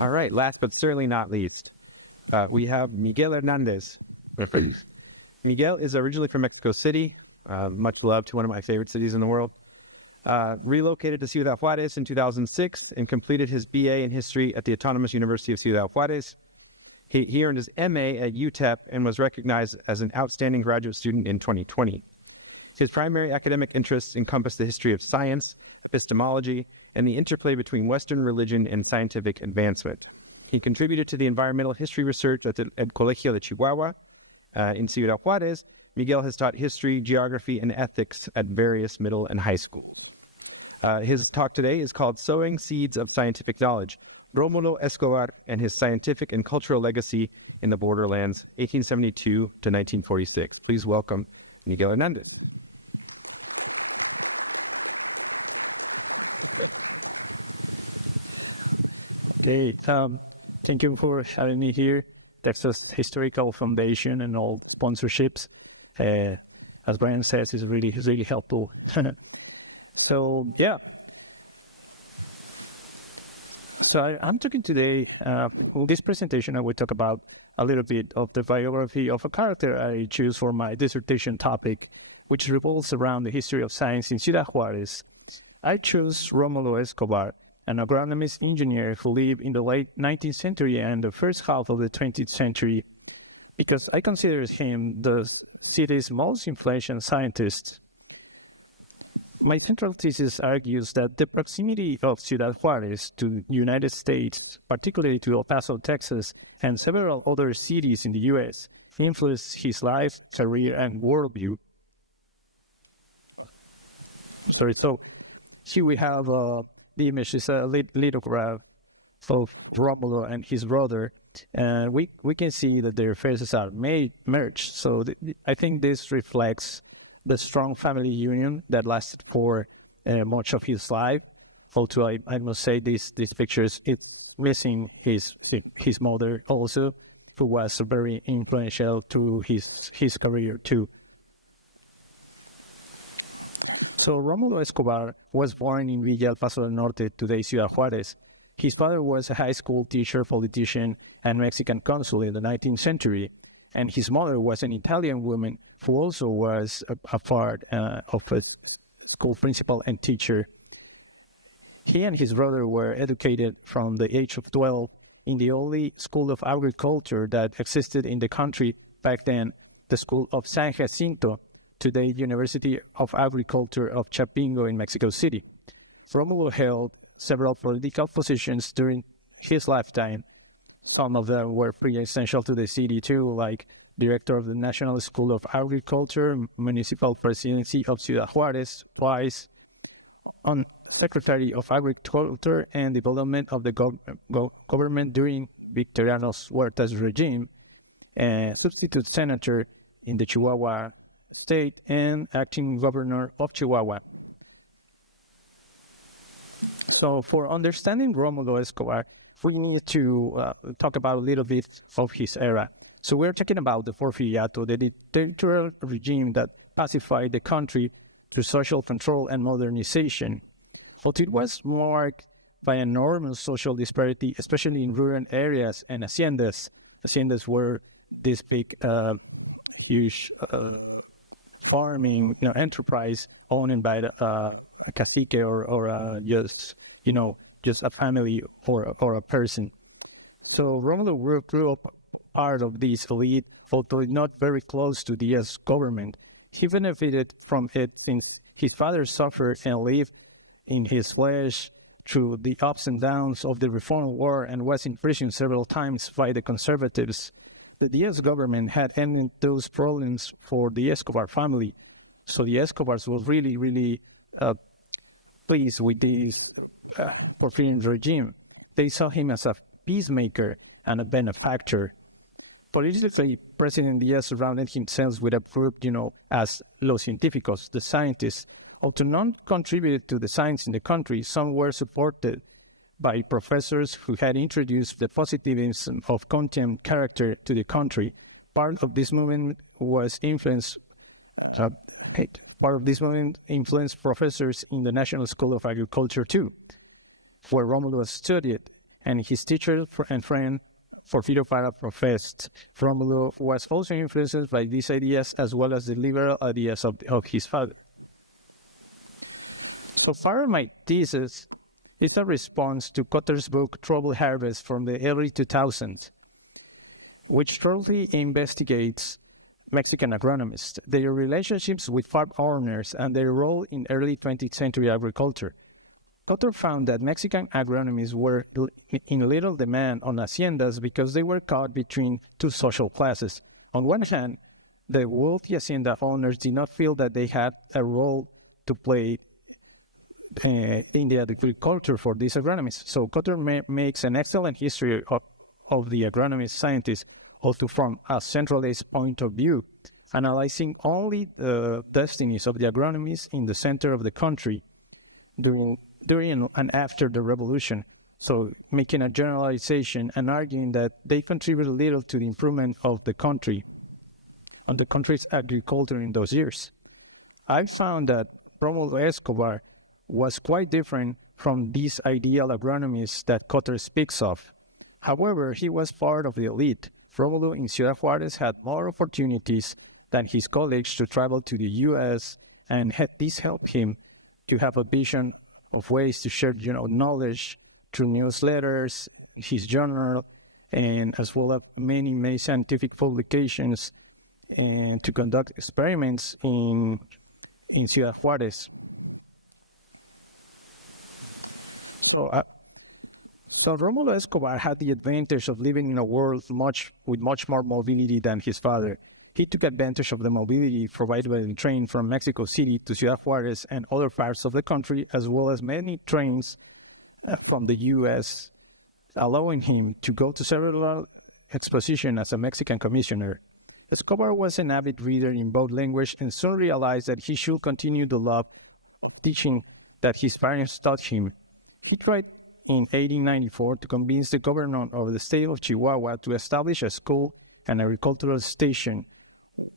All right, last but certainly not least, we have Miguel Hernández. Miguel is originally from Mexico City, much loved to one of my favorite cities in the world. Relocated to Ciudad Juárez in 2006 and completed his BA in history at the Autonomous University of Ciudad Juárez. He earned his MA at UTEP and was recognized as an outstanding graduate student in 2020. His primary academic interests encompass the history of science, epistemology, and the interplay between Western religion and scientific advancement. He contributed to the environmental history research at Colegio de Chihuahua. In Ciudad Juárez, Miguel has taught history, geography, and ethics at various middle and high schools. His talk today is called Sowing Seeds of Scientific Knowledge, Rómulo Escobar and His Scientific and Cultural Legacy in the Borderlands, 1872 to 1946. Please welcome Miguel Hernández. Hey, thank you for having me here. Texas Historical Foundation and all sponsorships. As Brian says, is really helpful. So I'm talking today. In this presentation, I will talk about a little bit of the biography of a character I choose for my dissertation topic, which revolves around the history of science in Ciudad Juárez. I chose Rómulo Escobar, an agronomist engineer who lived in the late 19th century and the first half of the 20th century, because I consider him the city's most influential scientist. My central thesis argues that the proximity of Ciudad Juárez to the United States, particularly to El Paso, Texas, and several other cities in the U.S., influenced his life, career, and worldview. So here we have the image is a lithograph of Rómulo and his brother, and we can see that their faces are merged. So I think this reflects the strong family union that lasted for much of his life. Although I must say these pictures, it's missing his mother also, who was very influential to his career too. So Rómulo Escobar was born in Villa El Paso del Norte, today Ciudad Juárez. His father was a high school teacher, politician, and Mexican consul in the 19th century, and his mother was an Italian woman who also was a part of a school principal and teacher. He and his brother were educated from the age of 12 in the only school of agriculture that existed in the country back then, the School of San Jacinto, today University of Agriculture of Chapingo in Mexico City. Rómulo held several political positions during his lifetime. Some of them were pretty essential to the city too, like director of the National School of Agriculture, Municipal Presidency of Ciudad Juárez twice, on Secretary of Agriculture and Development of the government during Victoriano Huerta's regime, and substitute senator in the Chihuahua State and acting governor of Chihuahua. So for understanding Rómulo Escobar, we need to talk about a little bit of his era. So we're talking about the Porfiriato, the dictatorial regime that pacified the country through social control and modernization. But it was marked by enormous social disparity, especially in rural areas and haciendas. Haciendas were this big, huge farming enterprise owned by a cacique or just a family or a person. So Rómulo grew up part of this elite, although not very close to the U.S. government. He benefited from it since his father suffered and lived in his flesh through the ups and downs of the Reform War and was imprisoned several times by the conservatives. The U.S. government had ended those problems for the Escobar family. So the Escobars were really, really pleased with this Porfirian regime. They saw him as a peacemaker and a benefactor. Politically, President Diaz surrounded himself with a group, as Los Científicos, the scientists. Although none contributed to the science in the country, some were supported by professors who had introduced the positivism of content character to the country. Part of this movement influenced professors in the National School of Agriculture too, where Rómulo studied. and his teacher and friend Porfirio Fara professed. Rómulo was also influenced by these ideas as well as the liberal ideas of his father. So far, my thesis is a response to Cotter's book Troubled Harvest from the early 2000s, which thoroughly investigates Mexican agronomists, their relationships with farm owners, and their role in early 20th century agriculture. Cotter found that Mexican agronomists were in little demand on haciendas because they were caught between two social classes. On one hand, the wealthy hacienda owners did not feel that they had a role to play in the agriculture for these agronomists. So Cotter makes an excellent history of the agronomist scientists, also from a centralized point of view, analyzing only the destinies of the agronomists in the center of the country during and after the revolution. So making a generalization and arguing that they contributed little to the improvement of the country, on the country's agriculture in those years. I found that Rómulo Escobar was quite different from these ideal agronomists that Cotter speaks of. However, he was part of the elite. Rómulo in Ciudad Juárez had more opportunities than his colleagues to travel to the U.S., and this helped him to have a vision of ways to share, knowledge through newsletters, his journal, and as well as many scientific publications, and to conduct experiments in Ciudad Juárez. So Rómulo Escobar had the advantage of living in a world with much more mobility than his father. He took advantage of the mobility provided by the train from Mexico City to Ciudad Juárez and other parts of the country, as well as many trains from the U.S., allowing him to go to several expositions as a Mexican commissioner. Escobar was an avid reader in both languages and soon realized that he should continue the love of teaching that his parents taught him. He tried in 1894 to convince the governor of the state of Chihuahua to establish a school and agricultural station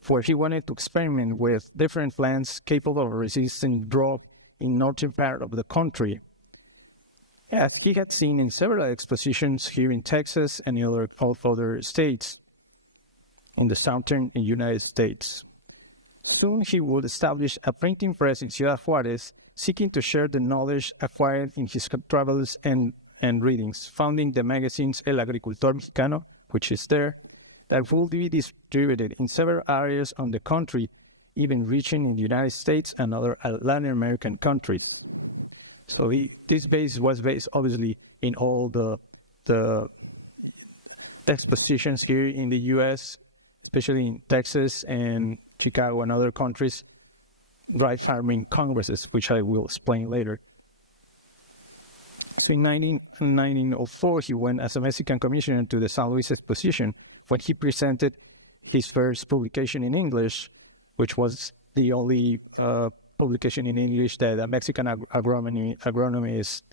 where he wanted to experiment with different plants capable of resisting drought in northern part of the country, as he had seen in several expositions here in Texas and in other states in the southern United States. Soon he would establish a printing press in Ciudad Juárez, seeking to share the knowledge acquired in his travels and readings, founding the magazines El Agricultor Mexicano, which is there, that will be distributed in several areas on the country, even reaching in the United States and other Latin American countries. So this base was based obviously in all the expositions here in the U.S., especially in Texas and Chicago and other countries, rice farming congresses, which I will explain later. So in 1904, he went as a Mexican commissioner to the San Luis Exposition, when he presented his first publication in English, which was the only publication in English that a Mexican agronomist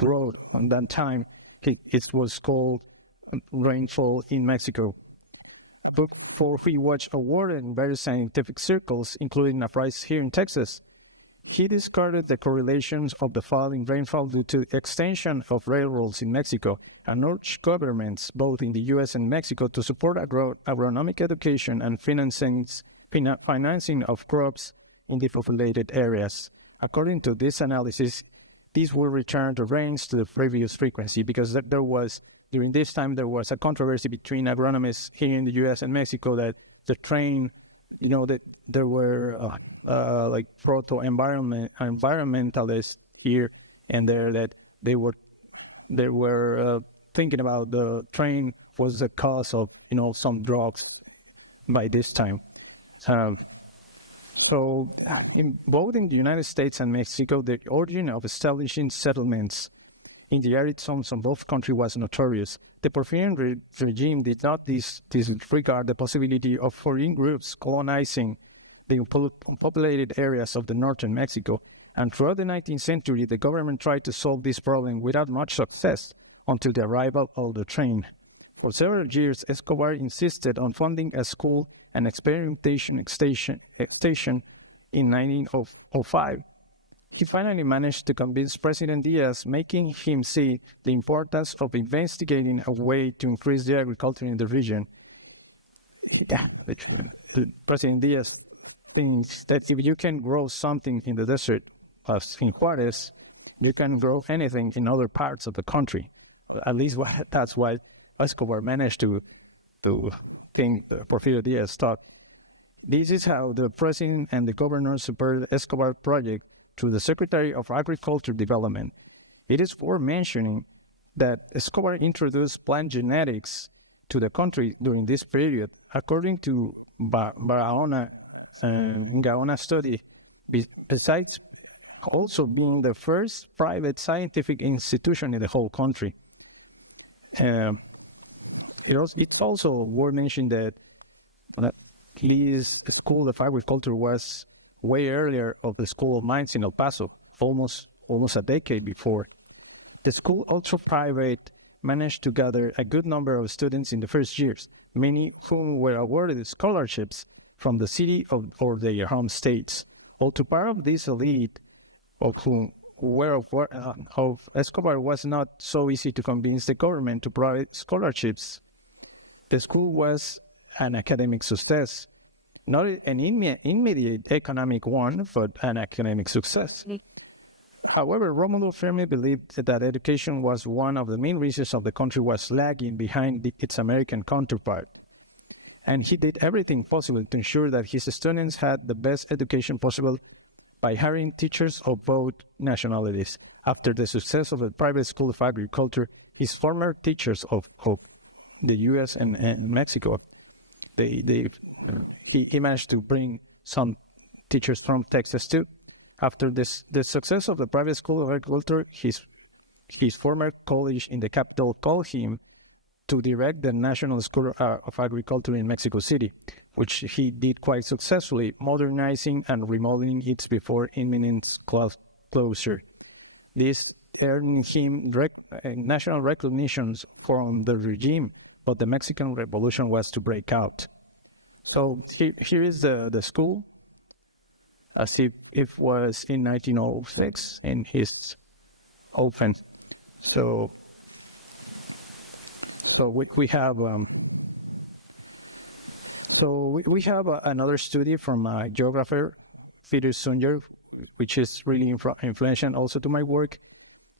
wrote on that time. It was called Rainfall in Mexico. A book for free watch awarded in various scientific circles, including a prize here in Texas. He discarded the correlations of the falling rainfall due to extension of railroads in Mexico and urged governments, both in the U.S. and Mexico, to support agronomic education and financing of crops in the populated areas. According to this analysis, these will return the rains to the previous frequency, because during this time there was a controversy between agronomists here in the U.S. and Mexico that the train, that there were like proto-environmentalists here and there, that they were thinking about the train was the cause of some droughts by this time. So in both in the United States and Mexico, the origin of establishing settlements in the arid zones of both countries was notorious. The Porfirian regime did not disregard the possibility of foreign groups colonizing the populated areas of the northern Mexico, and throughout the 19th century, the government tried to solve this problem without much success until the arrival of the train. For several years, Escobar insisted on funding a school and experimentation station in 1905. he finally managed to convince President Diaz, making him see the importance of investigating a way to increase the agriculture in the region. President Diaz thinks that if you can grow something in the desert, as in Juarez, you can grow anything in other parts of the country. At least that's why Escobar managed to think Porfirio Diaz thought. This is how the president and the governor supported Escobar project through the Secretary of Agriculture Development. It is worth mentioning that Escobar introduced plant genetics to the country during this period, according to Barahona and Gaona study, besides also being the first private scientific institution in the whole country. It's also worth mentioning that his School of Agriculture was way earlier of the School of Mines in El Paso, almost a decade before. The school, also private, managed to gather a good number of students in the first years, many whom were awarded scholarships from the city or their home states. Although part of this elite, of whom of Escobar was not so easy to convince the government to provide scholarships. The school was an academic success, not an immediate economic one, but an academic success. However, Rómulo firmly believed that education was one of the main reasons of the country was lagging behind its American counterpart. And he did everything possible to ensure that his students had the best education possible by hiring teachers of both nationalities. After the success of the private school of agriculture, his former teachers of the U.S. and Mexico, he managed to bring some teachers from Texas too. After the success of the private school of agriculture, his former college in the capital called him to direct the National School of Agriculture in Mexico City, which he did quite successfully, modernizing and remodeling it before imminent closure. This earned him national recognitions from the regime, but the Mexican Revolution was to break out. So here is the school, as if it was in 1906 in his open. So we have another study from a geographer, Peter Sunger, which is really influential also to my work.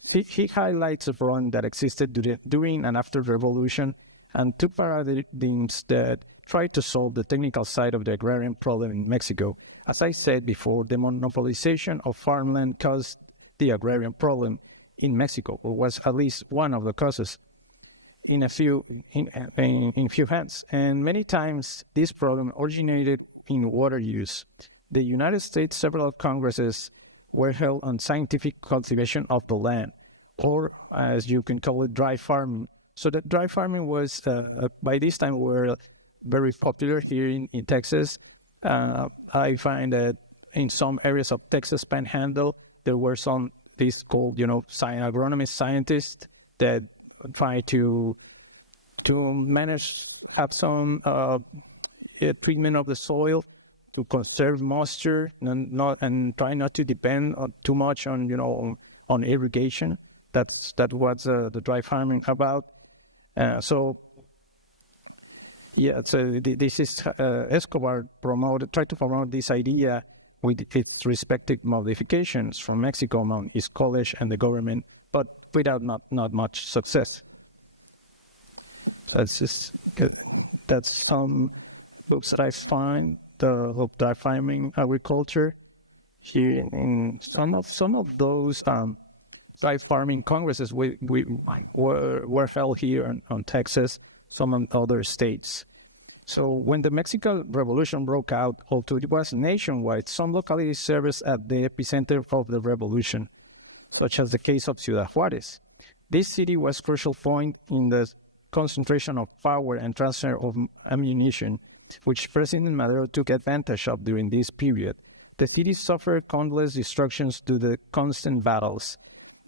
He highlights a run that existed during and after the revolution and two paradigms that try to solve the technical side of the agrarian problem in Mexico. As I said before, the monopolization of farmland caused the agrarian problem in Mexico, or was at least one of the causes in few hands. And many times this problem originated in water use. The United States, several congresses were held on scientific cultivation of the land, or as you can call it, dry farming. So that dry farming was, by this time, were very popular here in Texas. I find that in some areas of Texas Panhandle, there were some, these called, agronomist scientists that try to manage, have some treatment of the soil to conserve moisture and try not to depend too much on irrigation. That's what the dry farming about. So this is Escobar tried to promote this idea with its respective modifications from Mexico among his college and the government, but without not much success. That's some books that I find of dry farming agriculture here in some of those dry farming congresses were held here on Texas, some in other states. So when the Mexican Revolution broke out, although it was nationwide, some localities served as the epicenter of the revolution, such as the case of Ciudad Juárez. This city was a crucial point in the concentration of power and transfer of ammunition, which President Madero took advantage of during this period. The city suffered countless destructions due to the constant battles.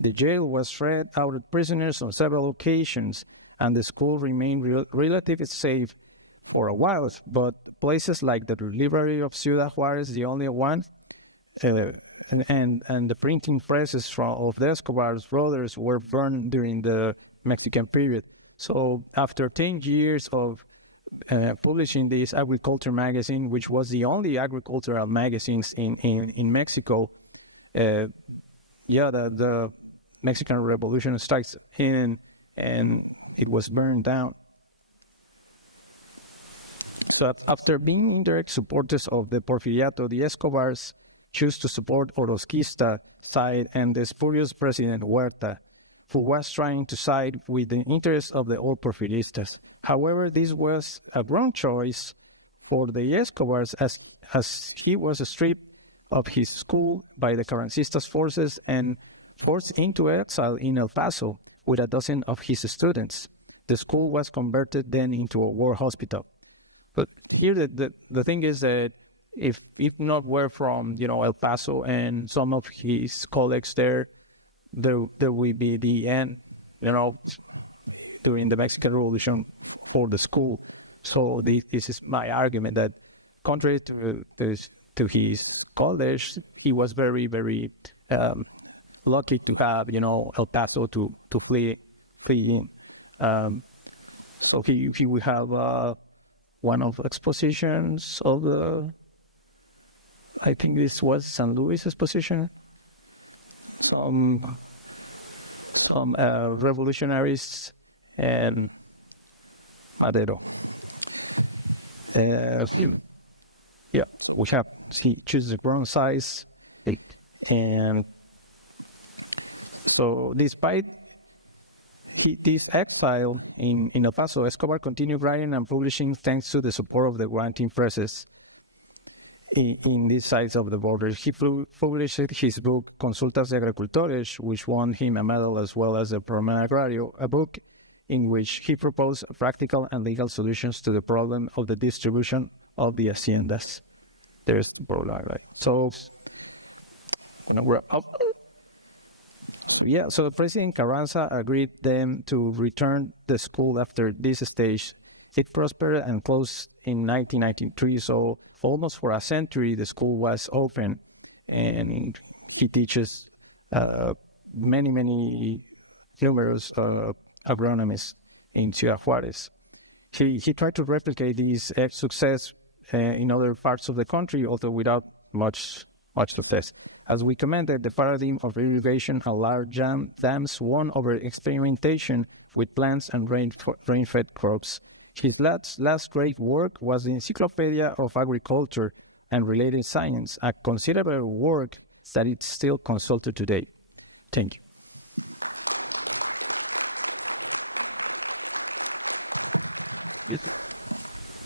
The jail was read out of prisoners on several occasions, and the school remained relatively safe for a while, but places like the library of Ciudad Juárez, the only one and the printing presses of the Escobar's brothers were burned during the Mexican period. So after 10 years of publishing this agriculture magazine, which was the only agricultural magazines in Mexico, the Mexican Revolution strikes in and it was burned down. So after being indirect supporters of the Porfiriato, the Escobars choose to support Orozquista side and the spurious President Huerta, who was trying to side with the interests of the old Porfiristas. However, this was a wrong choice for the Escobars as he was stripped of his school by the Carrancistas forces and forced into exile in El Paso with a dozen of his students. The school was converted then into a war hospital. But here the thing is that if not were from El Paso and some of his colleagues there will be the end, during the Mexican Revolution for the school. So this is my argument that contrary to his college, he was very, very lucky to have El Paso to flee in. So he will have one of expositions of the, I think this was San Luis exposition. Some revolutionaries and Madero. So we have he chooses the wrong size, and so despite this exile in El Paso, Escobar continued writing and publishing thanks to the support of the granting presses in these sides of the borders. He published his book Consultas de Agricultores, which won him a medal, as well as the Programa Agrario, a book in which he proposed practical and legal solutions to the problem of the distribution of the haciendas. There's the problem, right? So, we're up. So President Carranza agreed then to return the school after this stage. It prospered and closed in 1993. So almost for a century, the school was open, and he teaches many numerous agronomists in Ciudad Juárez. He tried to replicate this success in other parts of the country, although without much success. As we commented, the paradigm of irrigation and large dams won over experimentation with plants and rain-fed crops. His last great work was the Encyclopedia of Agriculture and Related Science, a considerable work that is still consulted today. Thank you.